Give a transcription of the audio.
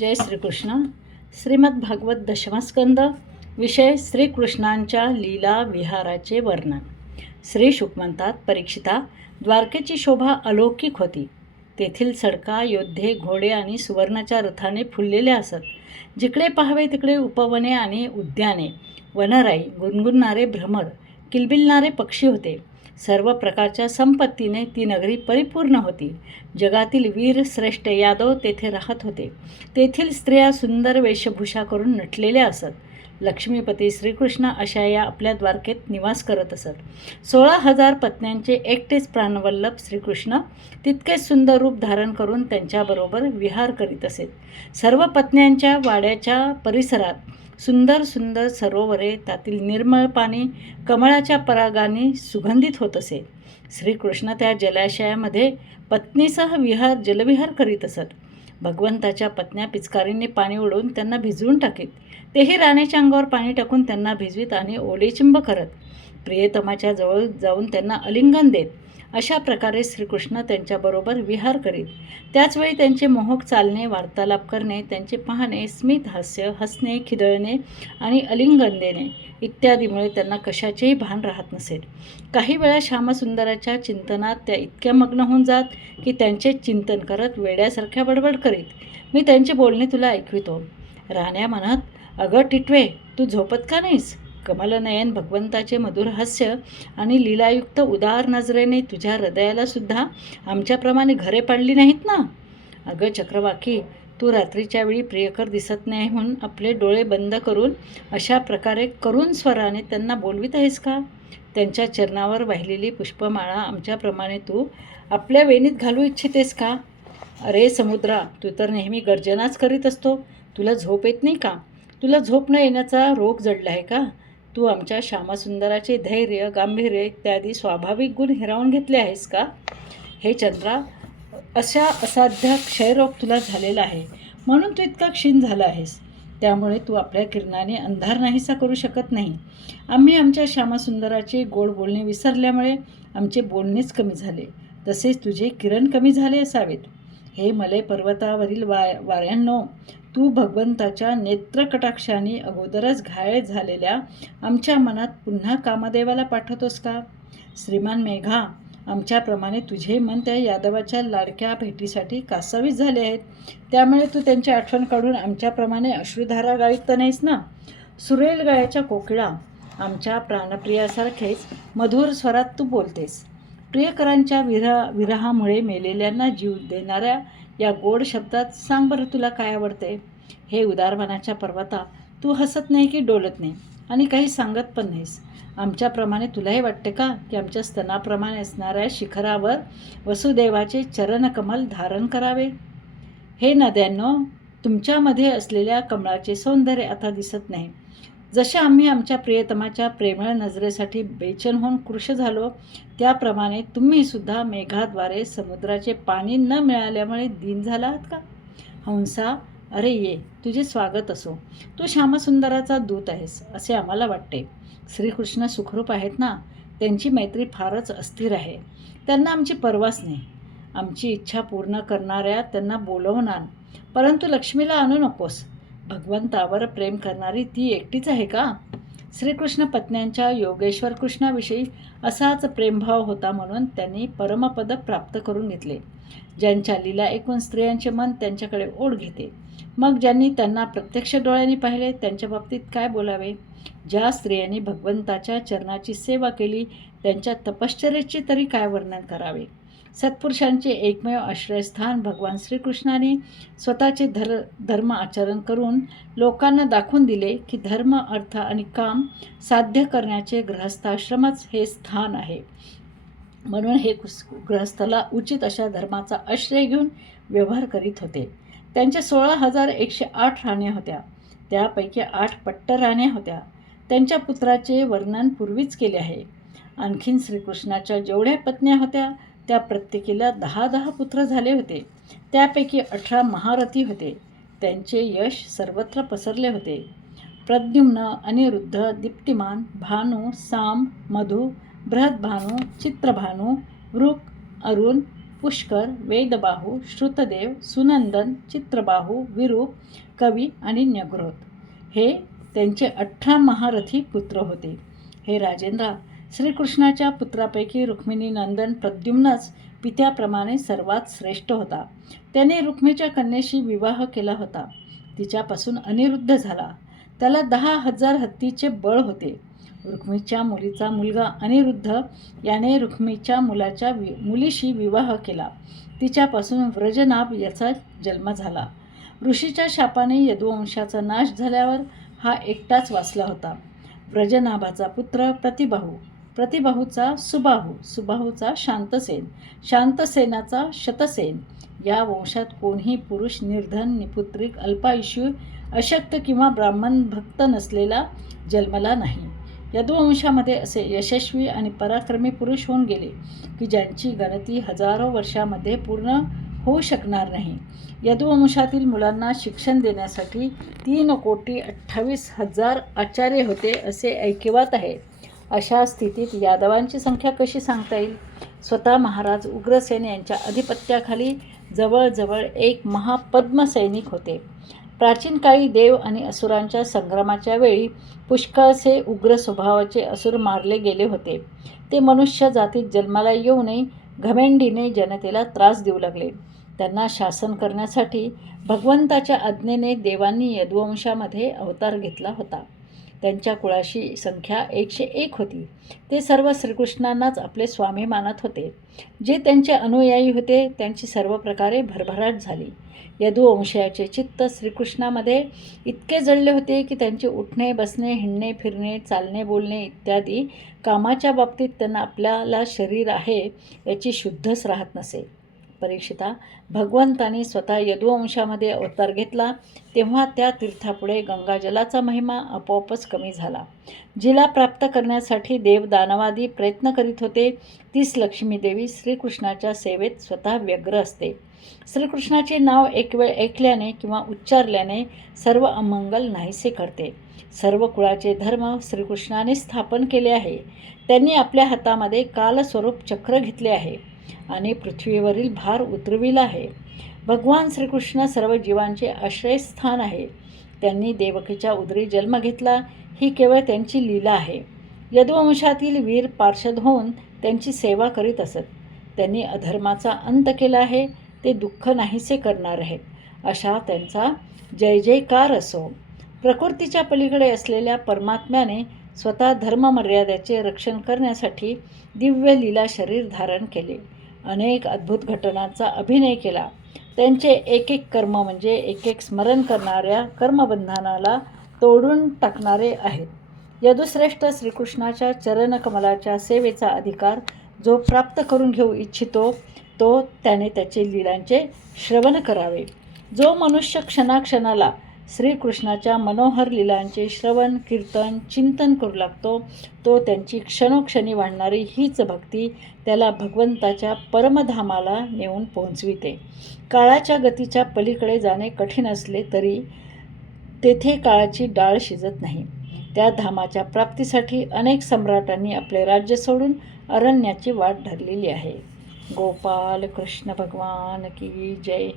जय श्रीकृष्ण. श्रीमद भागवत दशमस्कंद विषय श्रीकृष्णांच्या लीला विहाराचे वर्णन. श्री शुक म्हणतात परीक्षिता द्वारकेची शोभा अलौकिक होती. तेथील सडका योद्धे घोडे आणि सुवर्णाच्या रथाने फुललेले असत. जिकडे पाहावे तिकडे उपवने आणि उद्याने. वनराई गुणगुणणारे भ्रमर किलबिलणारे पक्षी होते. सर्व प्रकारच्या संपत्तीने ती नगरी परिपूर्ण होती. जगातील वीर श्रेष्ठ यादव तेथे राहत होते. तेथील स्त्रिया सुंदर वेशभूषा करून नटलेल्या असत. लक्ष्मीपती श्रीकृष्ण अशा या आपल्या द्वारकेत निवास करत असत. सोळा हजार पत्न्यांचे एकटेच प्राणवल्लभ श्रीकृष्ण तितकेच सुंदर रूप धारण करून त्यांच्याबरोबर विहार करीत असेत सर्व पत्न्यांच्या वाड्याच्या परिसरात सुंदर सुंदर सरोवरे त्यातील निर्मळ पाणी कमळाच्या परागाने सुगंधित होत असे. श्रीकृष्ण त्या जलाशयामध्ये पत्नीसह विहार जलविहार करीत असत. भगवंताच्या पत्न्या पिचकारीने पाणी उडवून त्यांना भिजवून टाकीत. तेही राणेच्या अंगावर पाणी टाकून त्यांना भिजवीत आणि ओलेचिंब करत प्रियतमाच्या जवळ जाऊन त्यांना अलिंगन देत अशा प्रकारे श्रीकृष्ण त्यांच्याबरोबर विहार करीत त्याचवेळी त्यांचे मोहक चालणे वार्तालाप करणे त्यांचे पाहणे स्मित हास्य हसणे खिदळणे आणि अलिंगन देणे इत्यादीमुळे त्यांना कशाचेही भान राहत नसेल. काही वेळा श्यामसुंदराच्या चिंतनात त्या इतक्या मग्न होऊन जात की त्यांचे चिंतन करत वेड्यासारख्या बडबड करीत मी त्यांचे बोलणे तुला ऐकवितो. राण्या म्हणत अगं टिटवे तू झोपत का नाहीस? कमलनयन भगवंताचे मधुर हास्य आणि लीलायुक्त उदार नजरेने तुझ्या हृदयालासुद्धा आमच्याप्रमाणे घरे पाडली नाहीत ना? अगं चक्रवाकी तू रात्रीच्या वेळी प्रियकर दिसत नाही म्हणून आपले डोळे बंद करून अशा प्रकारे करून स्वराने त्यांना बोलवीत आहेस का? त्यांच्या चरणावर वाहिलेली पुष्पमाळा आमच्याप्रमाणे तू आपल्या वेणीत घालू इच्छितेस का? अरे समुद्रा तू तर नेहमी गर्जनाच करीत असतो. तुला झोप येत नाही का? तुला झोप न येण्याचा रोग जडला आहे का? तू आमच्या श्यामासुंदराचे धैर्य गांभीर्य इत्यादी स्वाभाविक गुण हिरावून घेतले आहेस का? हे चंद्रा अशा असाध्य क्षयरोग तुला झालेला आहे. म्हणून तू इतका क्षीण झाला आहेस. त्यामुळे तू आपल्या किरणाने अंधार नाहीसा करू शकत नाही. आम्ही आमच्या श्यामासुंदराचे गोड बोलणे विसरल्यामुळे आमचे बोलणेच कमी झाले. तसेच तुझे किरण कमी झाले असावेत. हे मलय पर्वतावरील वा वाऱ्यांनो तू भगवंताच्या नेत्रकटाक्षाने अगोदरच घायल झालेल्या आमच्या मनात पुन्हा कामदेवाला पाठवतोस का? श्रीमान मेघा आमच्याप्रमाणे तुझे मन त्या यादवाच्या लाडक्या भेटीसाठी कासावीस झाले आहेत. त्यामुळे तू त्यांची आठवण काढून आमच्याप्रमाणे अश्रुधारा गाळीत तर नाहीस ना? सुरेल गळ्याच्या कोकिळा आमच्या प्राणप्रियासारखेच मधुर स्वरात तू बोलतेस. प्रियकरांच्या विरा विरहामुळे मेलेल्यांना जीव देणाऱ्या या गोड शब्दात सांग बरं तुला काय आवडते हे उदारमनाच्या पर्वता तू हसत नाही की डोलत नाही? आणि काही सांगत पण नाहीस. आमच्याप्रमाणे तुलाही वाटते का की आमच्या स्तनाप्रमाणे असणाऱ्या शिखरावर वसुदेवाचे चरणकमल धारण करावे? हे नद्यांनो तुमच्यामध्ये असलेल्या कमळाचे सौंदर्य आता दिसत नाही. जसे आम्ही आमच्या प्रियतमाच्या प्रेमळ नजरेसाठी बेचन होऊन कृश झालो त्याप्रमाणे तुम्हीसुद्धा मेघाद्वारे समुद्राचे पाणी न मिळाल्यामुळे दिन झाला आहात का? हंसा अरे ये तुझे स्वागत असो. तू श्यामसुंदराचा दूत आहेस असे आम्हाला वाटते. श्रीकृष्ण सुखरूप आहेत ना? त्यांची मैत्री फारच अस्थिर आहे. त्यांना आमची पर्वाच नाही. आमची इच्छा पूर्ण करणाऱ्या त्यांना बोलवणार. परंतु लक्ष्मीला आणू नकोस. भगवंतावर प्रेम करणारी ती एकटीच आहे का? श्रीकृष्ण पत्न्यांच्या योगेश्वर कृष्णाविषयी असाच प्रेमभाव होता म्हणून त्यांनी परमपद प्राप्त करून घेतले. ज्यांच्या लीला ऐकून स्त्रियांचे मन त्यांच्याकडे ओढ घेते. मग ज्यांनी त्यांना प्रत्यक्ष डोळ्यांनी पाहिले त्यांच्या बाबतीत काय बोलावे? ज्या स्त्रियांनी भगवंताच्या चरणाची सेवा केली त्यांच्या तपश्चर्याचे तरी काय वर्णन करावे? सत्पुरुषांचे एकमेव आश्रयस्थान भगवान श्रीकृष्णाने स्वतःचे धर धर्म आचरण करून लोकांना दाखवून दिले की धर्म अर्थ आणि काम साध्य करण्याचे गृहस्थाश्रमच हे स्थान आहे. म्हणून हे गृहस्थाला उचित अशा धर्माचा आश्रय घेऊन व्यवहार करीत होते. त्यांच्या सोळा हजार एकशे आठ राण्या होत्या. त्यापैकी आठ पट्ट राण्या होत्या. त्यांच्या पुत्राचे वर्णन पूर्वीच केले आहे. आणखीन श्रीकृष्णाच्या जेवढ्या पत्न्या होत्या त्या प्रत्येकीला दहा दहा पुत्र झाले होते. त्यापैकी अठरा महारथी होते. त्यांचे यश सर्वत्र पसरले होते. प्रद्युम्न अनिरुद्ध दीप्तिमान भानू साम मधु बृहद्भानू चित्रभानू वृक अरुण पुष्कर वेदबाहू श्रुतदेव सुनंदन चित्रबाहू विरूप कवी आणि न्यग्रोत. हे त्यांचे अठरा महारथी पुत्र होते. हे राजेंद्रा श्रीकृष्णाच्या पुत्रापैकी रुक्मिणी नंदन प्रद्युम्नच पित्याप्रमाणे सर्वात श्रेष्ठ होता. त्याने रुक्मीच्या कन्येशी विवाह केला होता. तिच्यापासून अनिरुद्ध झाला. त्याला दहा हजार हत्तीचे बळ होते. रुक्मीच्या मुलीचा मुलगा अनिरुद्ध याने रुक्मीच्या मुलाच्या वि मुलीशी विवाह केला. तिच्यापासून व्रजनाभ याचा जन्म झाला. ऋषीच्या शापाने यदुवंशाचा नाश झाल्यावर हा एकटाच वाचला होता. व्रजनाभाचा पुत्र प्रतिबाहू प्रतिबाहूचा सुबाहू सुबाहूचा शांतसेन शांतसेनाचा शतसेन. या वंशात कोणीही पुरुष निर्धन निपुत्रिक अल्पायुष्यू अशक्त किंवा ब्राह्मण भक्त नसलेला जन्मला नाही. यदुवंशामध्ये असे यशस्वी आणि पराक्रमी पुरुष होऊन गेले की ज्यांची गणती हजारो वर्षामध्ये पूर्ण होऊ शकणार नाही. यदुवंशातील मुलांना शिक्षण देण्यासाठी तीन कोटी अठ्ठावीस हजार आचार्य होते असे ऐकिवात आहे. अशा स्थितीत यादवांची संख्या कशी सांगता येईल? स्वतः महाराज उग्रसेन यांच्या अधिपत्याखाली जवळजवळ एक महापद्मसैनिक होते. प्राचीन काळी देव आणि असुरांच्या संग्रामाच्या वेळी पुष्कळसे उग्र स्वभावाचे असुर मारले गेले होते. ते मनुष्य जातीत जन्माला येऊ नये घमेंडीने जनतेला त्रास देऊ लागले. त्यांना शासन करण्यासाठी भगवंताच्या आज्ञेने देवांनी यदुवंशामध्ये अवतार घेतला होता. त्यांच्या कुळाशी संख्या एकशे एक होती. ते सर्व श्रीकृष्णांनाच आपले स्वामी मानत होते. जे त्यांचे अनुयायी होते त्यांची सर्व प्रकारे भरभराट झाली. यदुवंशयाचे चित्त श्रीकृष्णामध्ये इतके जळले होते की त्यांचे उठणे बसणे हिंडणे फिरणे चालणे बोलणे इत्यादी कामाच्या बाबतीत त्यांना आपल्याला शरीर आहे याची शुद्धच राहत नसे. परीक्षिता. भगवंताने स्वतः यदुवंशामध्ये अवतार घेतला. तेव्हा त्या तीर्थापुढे गंगाजलाचा महिमा आपोआपच कमी झाला. जिला प्राप्त करण्यासाठी देव दानवादी प्रयत्न करीत होते. तीच लक्ष्मीदेवी श्रीकृष्णाच्या सेवेत स्वतः व्यग्र असते. श्रीकृष्णाचे नाव एक वेळ ऐकल्याने किंवा उच्चारल्याने सर्व अमंगल नाहीसे करते. सर्व कुळाचे धर्म श्रीकृष्णाने स्थापन केले आहे. त्यांनी आपल्या हातामध्ये कालस्वरूप चक्र घेतले आहे. आणि पृथ्वीवरील भार उतरविला आहे. भगवान श्रीकृष्ण सर्व जीवांचे आश्रयस्थान आहे. त्यांनी देवकीच्या उदरी जन्म घेतला ही केवळ त्यांची लीला आहे. यदुवंशातील वीर पार्षद होऊन त्यांची सेवा करीत असत. त्यांनी अधर्माचा अंत केला आहे ते दुःख नाहीसे करणार आहेत. अशा त्यांचा जय जयकार असो. प्रकृतीच्या पलीकडे असलेल्या परमात्म्याने स्वतः धर्ममर्यादेचे रक्षण करण्यासाठी दिव्य लीला शरीर धारण केले. अनेक अद्भुत घटनांचा अभिनय केला. त्यांचे एक एक कर्म म्हणजे एक एक स्मरण करणाऱ्या कर्मबंधनाला तोडून टाकणारे आहेत. यदुश्रेष्ठ श्रीकृष्णाच्या चरणकमलाच्या सेवेचा अधिकार जो प्राप्त करून घेऊ इच्छितो तो त्याने त्याचे लीलांचे श्रवण करावे. जो मनुष्य क्षणाक्षणाला श्रीकृष्णाच्या मनोहर लीलांचे श्रवण कीर्तन चिंतन करू लागतो. तो त्यांची क्षणोक्षणी वाढणारी हीच भक्ती त्याला भगवंताच्या परमधामाला नेऊन पोहोचविते. काळाच्या गतीच्या पलीकडे जाणे कठीण असले तरी तेथे काळाची डाळ शिजत नाही. त्या धामाच्या प्राप्तीसाठी अनेक सम्राटांनी आपले राज्य सोडून अरण्याची वाट धरलेली आहे. गोपाल कृष्ण भगवान की जय.